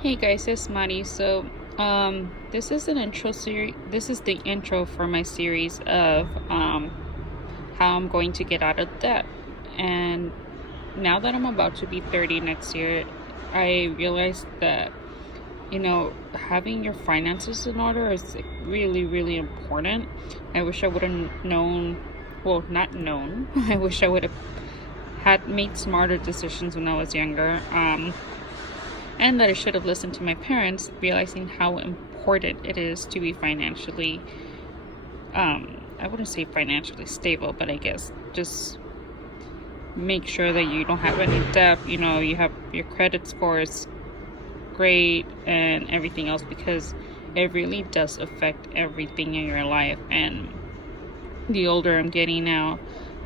Hey guys, it's Maddie. This is an intro series. This is the intro for my series of how I'm going to get out of debt. And now that I'm about to be 30 next year, I realized that having your finances in order is like, really, really important. I wish I would have known. Well, not known. I wish I would have had made smarter decisions when I was younger. And that I should have listened to my parents, realizing how important it is to be financially, I wouldn't say financially stable, but I guess just make sure that you don't have any debt, you have your credit score is great and everything else, because it really does affect everything in your life. And the older I'm getting now,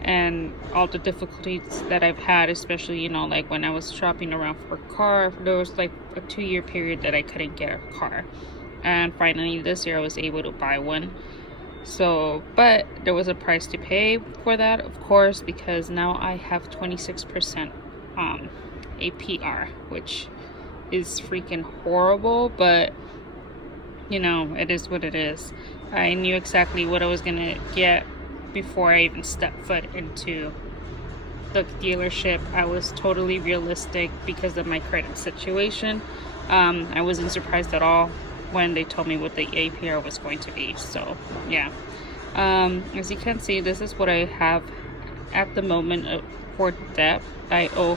and all the difficulties that I've had, especially, like when I was shopping around for a car, there was like a 2-year period that I couldn't get a car. And finally this year I was able to buy one. So, but there was a price to pay for that, of course, because now I have 26% APR, which is freaking horrible, but it is what it is. I knew exactly what I was gonna get before I even stepped foot into the dealership. I was totally realistic because of my credit situation. I wasn't surprised at all when they told me what the APR was going to be. So yeah, as you can see, this is what I have at the moment for debt. I owe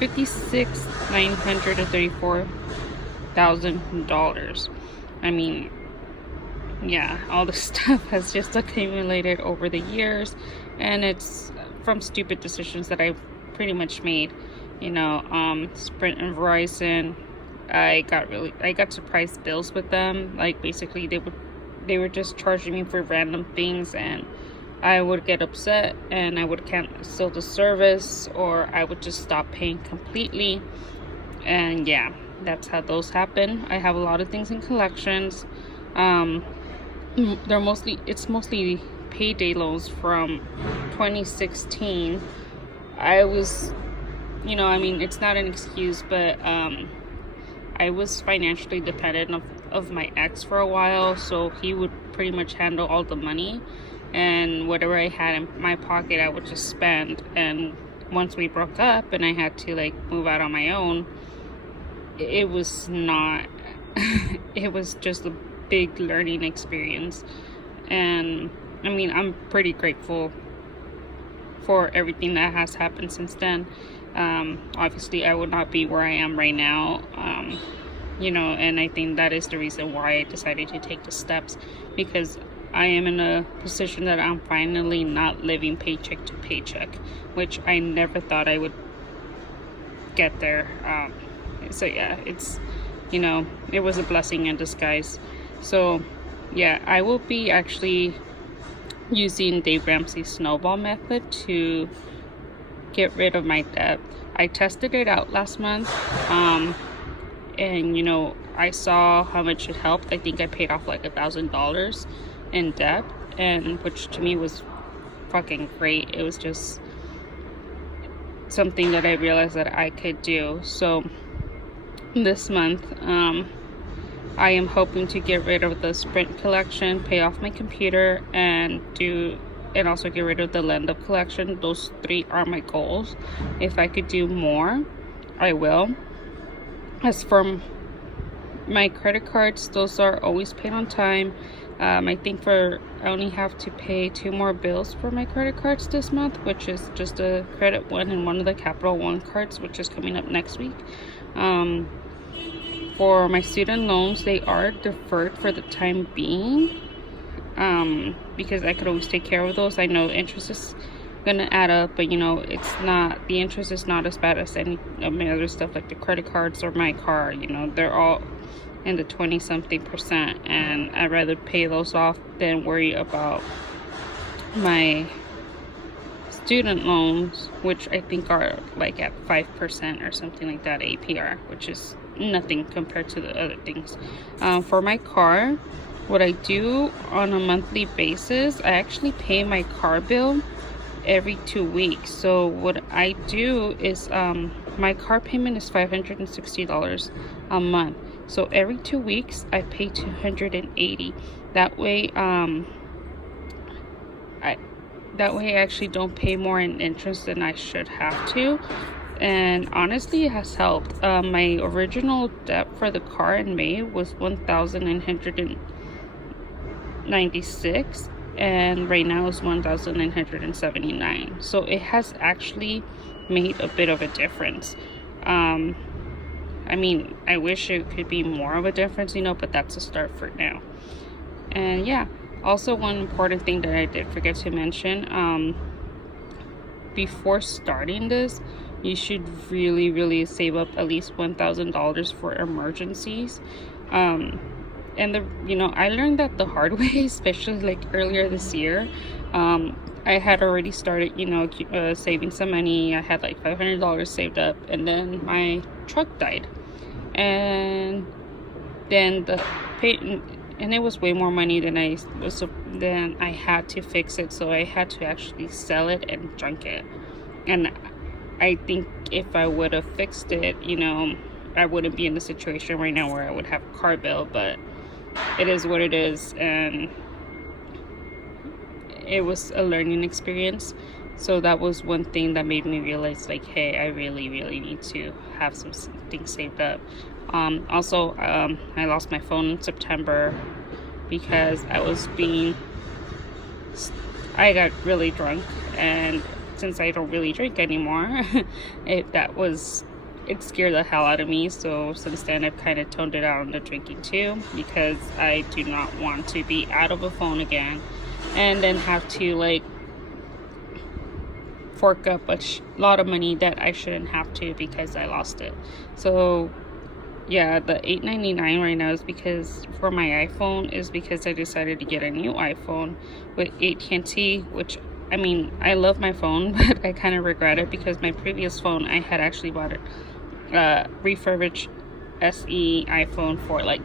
$56,934,000. I mean, yeah, all the stuff has just accumulated over the years, and it's from stupid decisions that I pretty much made. Sprint and Verizon, I got surprise bills with them. Like, basically they were just charging me for random things, and I would get upset and I would cancel the service, or I would just stop paying completely. And yeah, that's how those happen. I have a lot of things in collections. It's mostly payday loans from 2016. I was, it's not an excuse, but I was financially dependent of my ex for a while, so he would pretty much handle all the money, and whatever I had in my pocket I would just spend. And once we broke up and I had to move out on my own, it was not it was just a big learning experience. And I'm pretty grateful for everything that has happened since then. Obviously I would not be where I am right now, and I think that is the reason why I decided to take the steps, because I am in a position that I'm finally not living paycheck to paycheck, which I never thought I would get there. So yeah, it's it was a blessing in disguise. So yeah, I will be actually using Dave Ramsey's Snowball method to get rid of my debt. I tested it out last month, and I saw how much it helped. I think I paid off like $1,000 in debt, and which to me was fucking great. It was just something that I realized that I could do. So this month, I am hoping to get rid of the Sprint collection, pay off my computer, and also get rid of the Lend-Up collection. Those 3 are my goals. If I could do more, I will. As for my credit cards, those are always paid on time. I think I only have to pay 2 more bills for my credit cards this month, which is just a Credit One and one of the Capital One cards, which is coming up next week. For my student loans, they are deferred for the time being, because I could always take care of those. I know interest is gonna add up, but the interest is not as bad as any of my other stuff, like the credit cards or my car. They're all in the 20-something%, and I'd rather pay those off than worry about my student loans, which I think are like at 5% or something like that APR, which is nothing compared to the other things. For my car, what I do on a monthly basis, I actually pay my car bill every 2 weeks. So what I do is my car payment is $560 a month. So every 2 weeks I pay $280. That way, I actually don't pay more in interest than I should have to. And honestly, it has helped. My original debt for the car in May was $1,996, and right now is $1,979. So it has actually made a bit of a difference. I mean, I wish it could be more of a difference, but that's a start for now. And yeah, also one important thing that I did forget to mention, before starting this, you should really save up at least $1,000 for emergencies. And I learned that the hard way, especially like earlier this year. I had already started, saving some money. I had like $500 saved up, and then my truck died, and then it was way more money than I had to fix it. So I had to actually sell it and junk it. And I think if I would have fixed it, I wouldn't be in the situation right now where I would have a car bill. But it is what it is, and it was a learning experience. So that was one thing that made me realize, like, hey, I really need to have some things saved up. Also, I lost my phone in September because I got really drunk, and since I don't really drink anymore, it scared the hell out of me. So since then, I've kind of toned it out on the drinking too, because I do not want to be out of a phone again and then have to like fork up a lot of money that I shouldn't have to because I lost it. So yeah, the $899 right now is because for my iPhone is because I decided to get a new iPhone with AT&T, which I mean, I love my phone, but I kind of regret it because my previous phone, I had actually bought it refurbished SE iPhone for like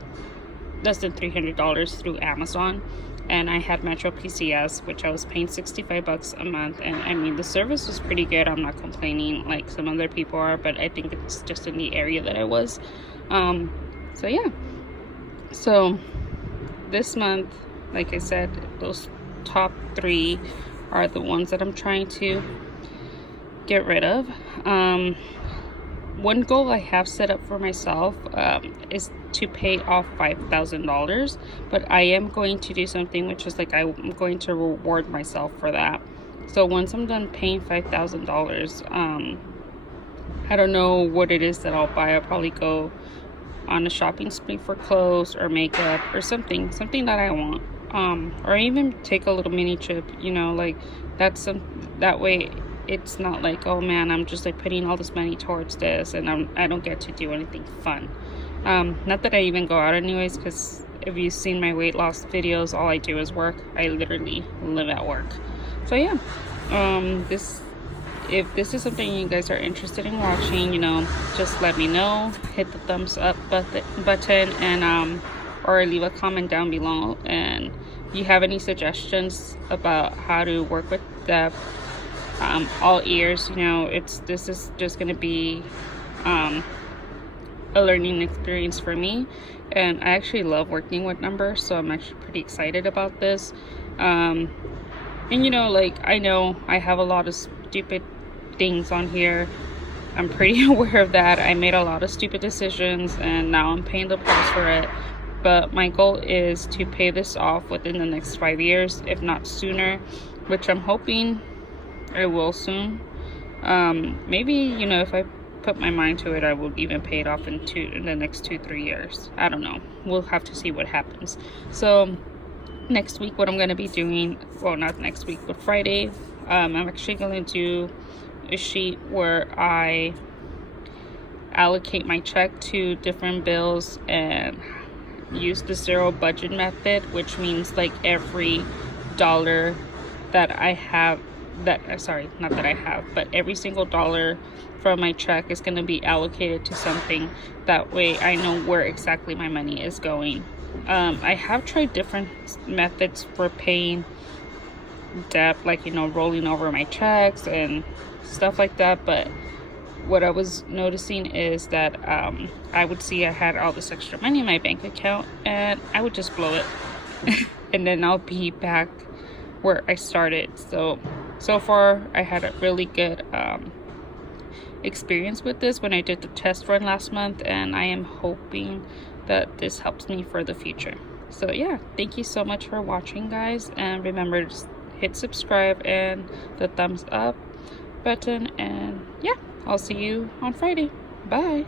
less than $300 through Amazon, and I had Metro PCS, which I was paying $65 a month, and I mean the service was pretty good. I'm not complaining like some other people are, but I think it's just in the area that I was. So yeah, so this month, like I said, those top 3 are the ones that I'm trying to get rid of. One goal I have set up for myself is to pay off $5,000, but I am going to do something which is like I'm going to reward myself for that. So once I'm done paying $5,000, I don't know what it is that I'll buy. I'll probably go on a shopping spree for clothes or makeup or something that I want. Or even take a little mini trip, like that way it's not like, oh man, I'm just like putting all this money towards this and I don't get to do anything fun. Not that I even go out anyways, because if you've seen my weight loss videos, all I do is work. I literally live at work. So yeah, if this is something you guys are interested in watching, just let me know. Hit the thumbs up button and or leave a comment down below. And if you have any suggestions about how to work with the all ears, this is just going to be a learning experience for me, and I actually love working with numbers, so I'm actually pretty excited about this. And like I know I have a lot of stupid things on here. I'm pretty aware of that. I made a lot of stupid decisions and now I'm paying the price for it. But my goal is to pay this off within the next 5 years, if not sooner, which I'm hoping I will soon. Maybe, if I put my mind to it, I will even pay it off in the next 2-3 years. I don't know. We'll have to see what happens. So next week, what I'm going to be doing, well, not next week, but Friday, I'm actually going to do a sheet where I allocate my check to different bills and use the zero budget method, which means like every dollar that I have, but every single dollar from my check is going to be allocated to something. That way I know where exactly my money is going. I have tried different methods for paying debt, like rolling over my checks and stuff like that, but what I was noticing is that I would see I had all this extra money in my bank account and I would just blow it. And then I'll be back where I started. So far I had a really good experience with this when I did the test run last month, and I am hoping that this helps me for the future. So yeah, thank you so much for watching, guys, and remember to hit subscribe and the thumbs up button, and yeah, I'll see you on Friday. Bye.